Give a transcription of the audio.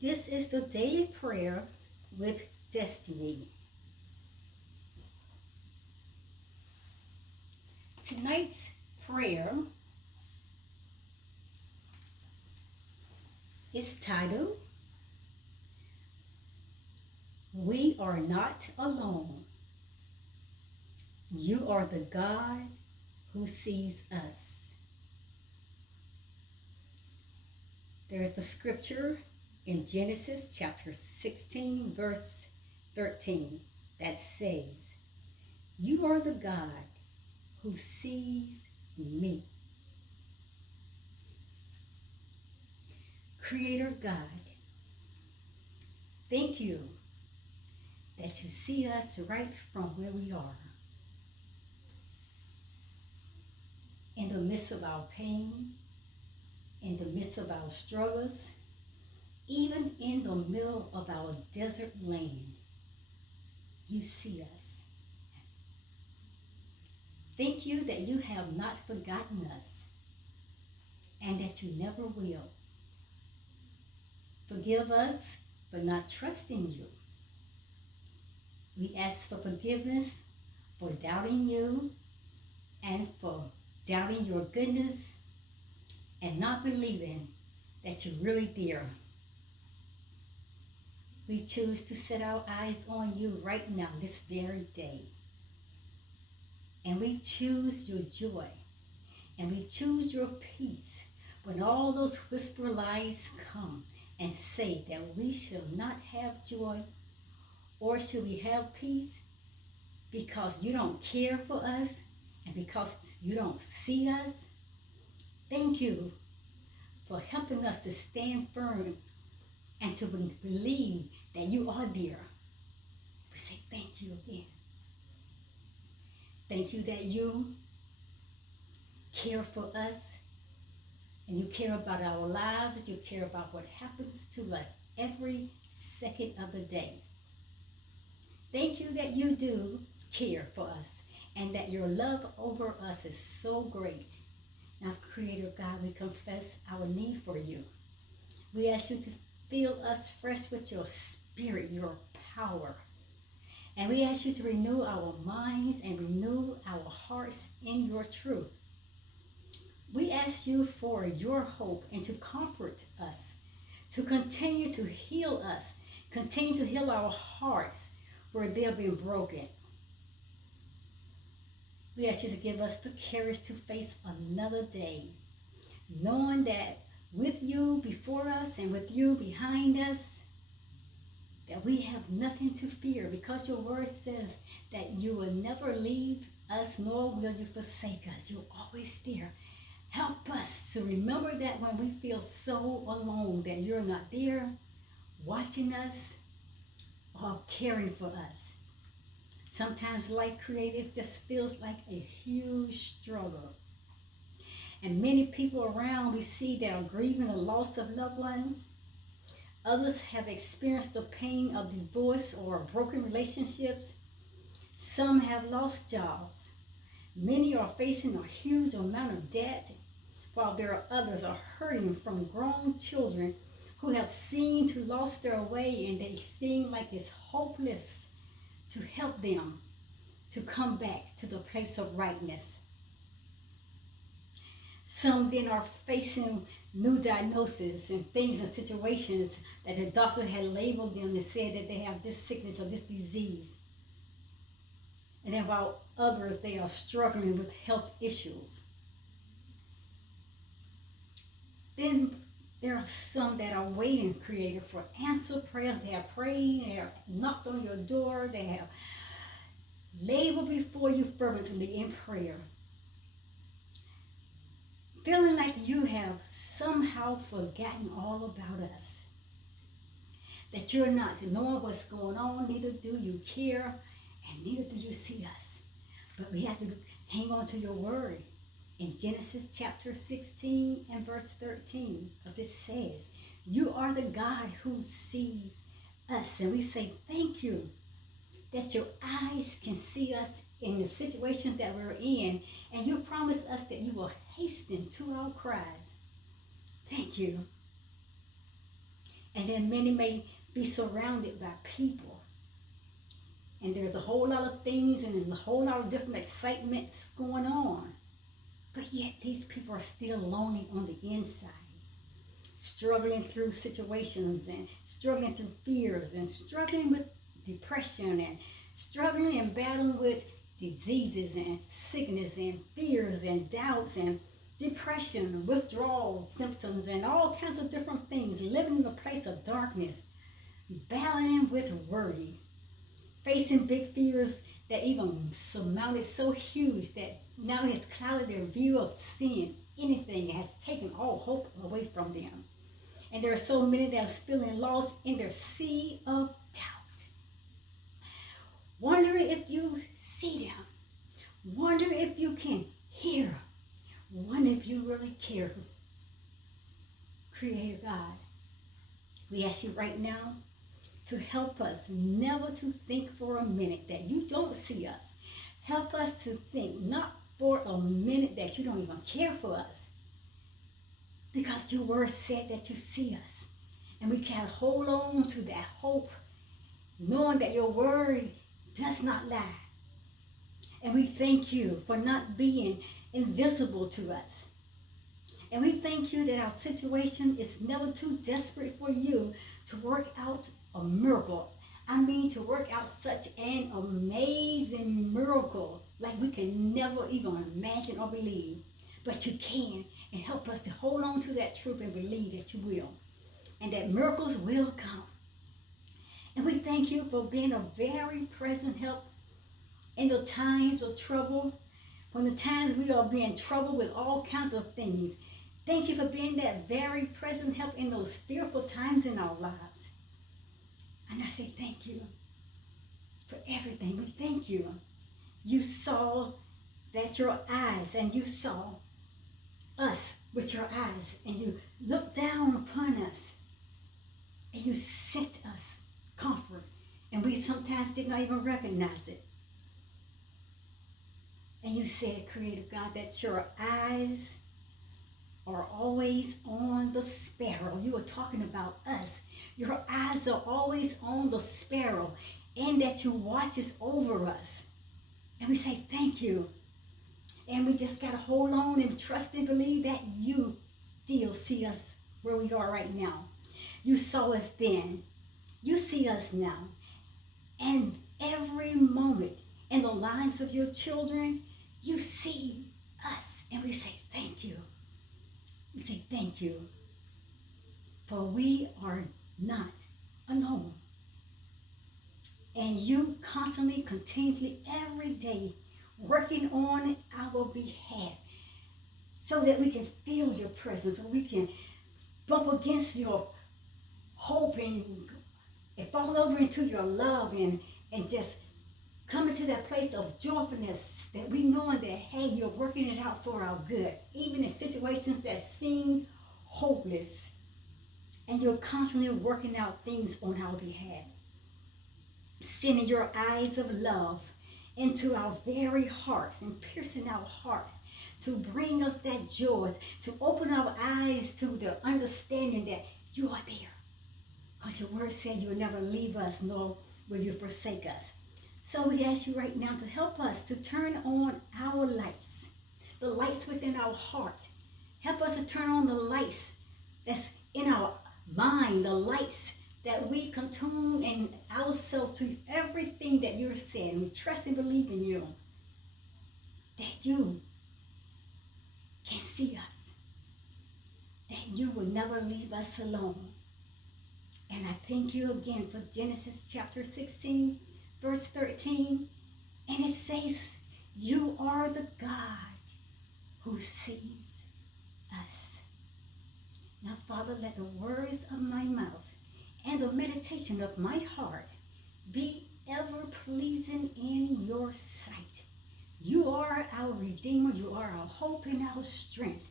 This is the daily prayer with Destiny. Tonight's prayer is titled, We Are Not Alone. You are the God who sees us. There is the scripture in Genesis chapter 16, verse 13 that says, You are the God who sees me. Creator God, thank you that you see us right from where we are. In the midst of our pain, in the midst of our struggles, even in the middle of our desert land, you see us. Thank you that you have not forgotten us and that you never will. Forgive us for not trusting you. We ask for forgiveness for doubting you and for doubting your goodness and not believing that you're really there. We choose to set our eyes on you right now, this very day. And we choose your joy. And we choose your peace when all those whisper lies come and say that we shall not have joy or should we have peace because you don't care for us and because you don't see us. Thank you for helping us to stand firm and to believe that you are there. We say thank you again. Thank you that you care for us and you care about our lives. You care about what happens to us every second of the day. Thank you that you do care for us and that your love over us is so great. Now, Creator God, we confess our need for you. We ask you to fill us fresh with your spirit, your power. And we ask you to renew our minds and renew our hearts in your truth. We ask you for your hope and to comfort us, to continue to heal us, continue to heal our hearts where they have been broken. We ask you to give us the courage to face another day, knowing that with you before us and with you behind us, that we have nothing to fear because your word says that you will never leave us nor will you forsake us. You're always there. Help us to remember that when we feel so alone that you're not there watching us or caring for us. Sometimes life creative just feels like a huge struggle. And many people around we see that are grieving the loss of loved ones. Others have experienced the pain of divorce or broken relationships. Some have lost jobs. Many are facing a huge amount of debt, while there are others are hurting from grown children who have seemed to lost their way and they seem like it's hopeless to help them to come back to the place of rightness. Some then are facing new diagnoses and things and situations that the doctor had labeled them and said that they have this sickness or this disease. And then while others, they are struggling with health issues. Then there are some that are waiting, Creator, for answer prayers. They have prayed, they have knocked on your door, they have labored before you fervently in prayer. Feeling like you have somehow forgotten all about us. That you're not knowing what's going on, neither do you care, and neither do you see us. But we have to hang on to your word in Genesis chapter 16 and verse 13, because it says, you are the God who sees us. And we say, thank you that your eyes can see us in the situation that we're in, and you promise us that you will hasten to our cries. Thank you. And then many may be surrounded by people. And there's a whole lot of things and a whole lot of different excitements going on. But yet these people are still lonely on the inside, struggling through situations and struggling through fears and struggling with depression and struggling and battling with diseases and sickness and fears and doubts and depression, withdrawal symptoms and all kinds of different things, living in a place of darkness, battling with worry, facing big fears that even surmounted so huge that now it has clouded their view of seeing anything. It has taken all hope away from them. And there are so many that are feeling lost in their sea of doubt. Wondering if you see them. Wondering if you can hear. Wondering if you really care. Creator God, we ask you right now to help us never to think for a minute that you don't see us. Help us to think not for a minute that you don't even care for us. Because your word said that you see us. And we can hold on to that hope, knowing that your word does not lie. And we thank you for not being invisible to us. And we thank you that our situation is never too desperate for you to work out a miracle. I mean, to work out such an amazing miracle like we can never even imagine or believe. But you can, and help us to hold on to that truth and believe that you will. And that miracles will come. And we thank you for being a very present help in the times of trouble. When the times we are being troubled with all kinds of things. Thank you for being that very present help in those fearful times in our lives. And I say thank you for everything. We thank you. You saw that your eyes, and you saw us with your eyes, and you looked down upon us, and you sent us comfort, and we sometimes did not even recognize it. And you said, Creator God, that your eyes are always on the sparrow. You were talking about us. Your eyes are always on the sparrow, and that you watch us over us. And we say thank you. And we just got to hold on and trust and believe that you still see us where we are right now. You saw us then. You see us now. And every moment in the lives of your children, you see us. And we say thank you. We say thank you. For we are not alone. And you constantly, continuously, every day, working on our behalf so that we can feel your presence, so we can bump against your hope and fall over into your love and just come into that place of joyfulness that we know that, hey, you're working it out for our good, even in situations that seem hopeless. And you're constantly working out things on our behalf. Sending your eyes of love into our very hearts and piercing our hearts to bring us that joy, to open our eyes to the understanding that you are there. Because your word said you will never leave us, nor will you forsake us. So we ask you right now to help us to turn on our lights, the lights within our heart. Help us to turn on the lights that's in our mind, the lights that we can tune in ourselves to everything that you're saying. We trust and believe in you, that you can see us, that you will never leave us alone. And I thank you again for Genesis chapter 16, verse 13. And it says, you are the God who sees us. Now, Father, let the words of my mouth and the meditation of my heart be ever pleasing in your sight. You are our Redeemer. You are our hope and our strength.